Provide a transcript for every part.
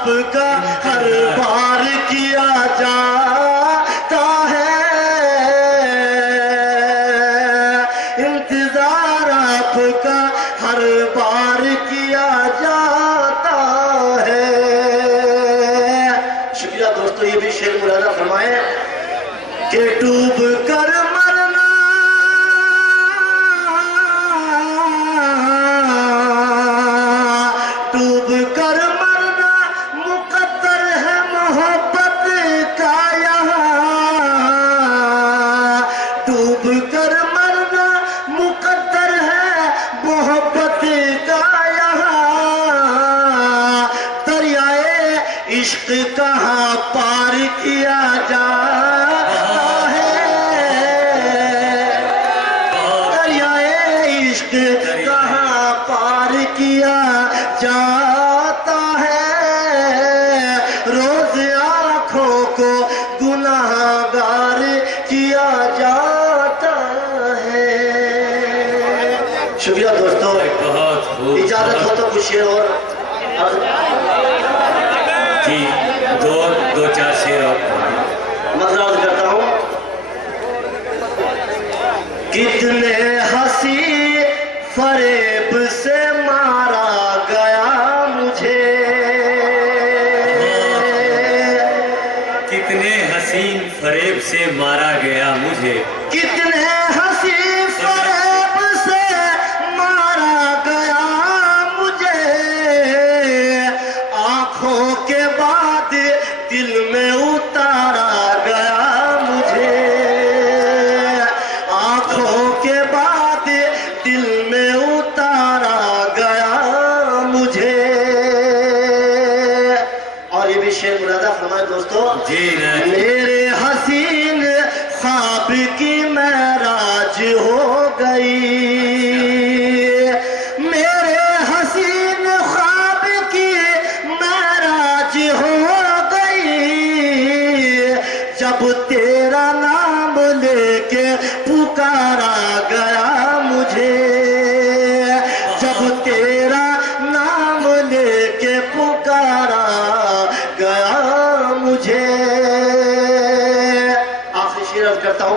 آپ کا ہر بار کیا جاتا ہے، انتظار آپ کا ہر بار کیا جاتا ہے۔ شکریہ دوستو، یہ بھی شعر ملاحظہ فرمائیں کہ ڈوب کر مرنا ڈوب کر مرنا مقدر ہے محبت کا یہاں، ڈوب کر مرنا مقدر ہے محبت کا یہاں، دریائے عشق کہاں پار کیا جاتا ہے، دریائے عشق کہاں پار کیا جاتا ہے، روز آنکھوں کو گناہگار کیا جاتا ہے۔ شکریہ دوستو، بہت خوب، اجازت ہو تو کچھ شعر اور جی دو چار شعر اور معذرت کرتا ہوں۔ کتنے ہنسی فریب سے مارا گیا مجھے، کتنے حسین فریب سے مارا گیا مجھے، کتنے ہنسی فریب سے مارا گیا مجھے، آنکھوں کے بعد دل میں اتارا گیا مجھے، آنکھوں کے بعد دل میں اتارا گیا مجھے۔ اور یہ بھی شعر ملاحظہ فرمائے دوستو، جی میرے حسین خواب کی معراج ہو گئی، میرے حسین خواب کی معراج ہو گئی، جب تیرا نام لے کے پکارا گیا مجھے، جب تیرا نام لے کے پکارا گیا مجھے۔ آخری شعر عرض کرتا ہوں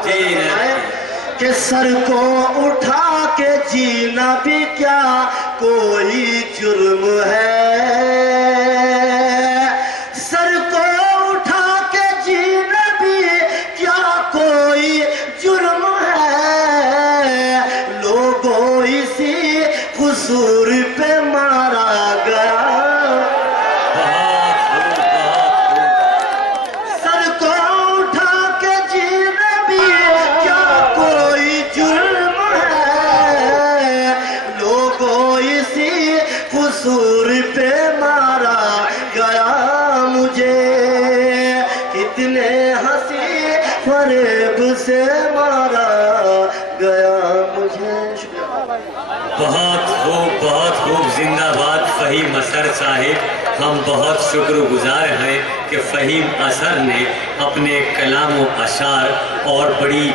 کہ سر کو اٹھا کے جینا بھی کیا کوئی جرم ہے، سر کو اٹھا کے جینا بھی کیا کوئی جرم ہے، لوگوں اسی قصور پہ مارا گیا، سر کو اٹھا کے جینا بھی کیا کوئی جرم ہے، لوگوں اسی قصور پہ مارا گیا مجھے، کتنے ہنسی فریب سے مارا گیا مجھے۔ بہت خوب، زندہ باد فہیم اثر صاحب، ہم بہت شکر گزار ہیں کہ فہیم اثر نے اپنے کلام و اشعار اور بڑی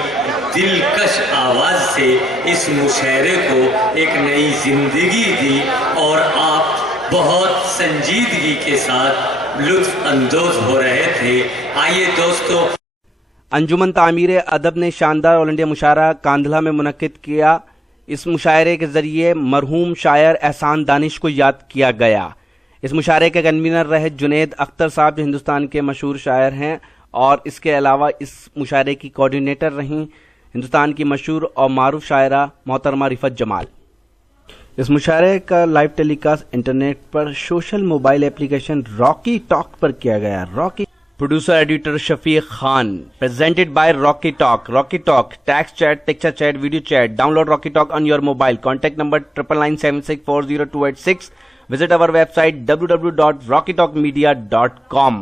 دلکش آواز سے اس مشاعرے کو ایک نئی زندگی دی، اور آپ بہت سنجیدگی کے ساتھ لطف اندوز ہو رہے تھے۔ آئیے دوستو، انجمن تعمیر ادب نے شاندار آل انڈیا مشاعرہ کاندھلہ میں منعقد کیا۔ اس مشاعرے کے ذریعے مرحوم شاعر احسان دانش کو یاد کیا گیا۔ اس مشاعرے کے کنوینر رہے جنید اختر صاحب، جو ہندوستان کے مشہور شاعر ہیں، اور اس کے علاوہ اس مشاعرے کی کوارڈینیٹر رہیں ہندوستان کی مشہور اور معروف شاعرہ محترمہ رفت جمال۔ اس مشاعرے کا لائیو ٹیلی کاسٹ انٹرنیٹ پر social mobile application Rocky talk پر کیا گیا۔ Rocky producer editor Shafiq Khan, presented by Rocky Talk. Rocky Talk, text chat, picture chat, video chat. Download Rocky Talk on your mobile. Contact number 9997640286. Visit our website www.rockytalkmedia.com.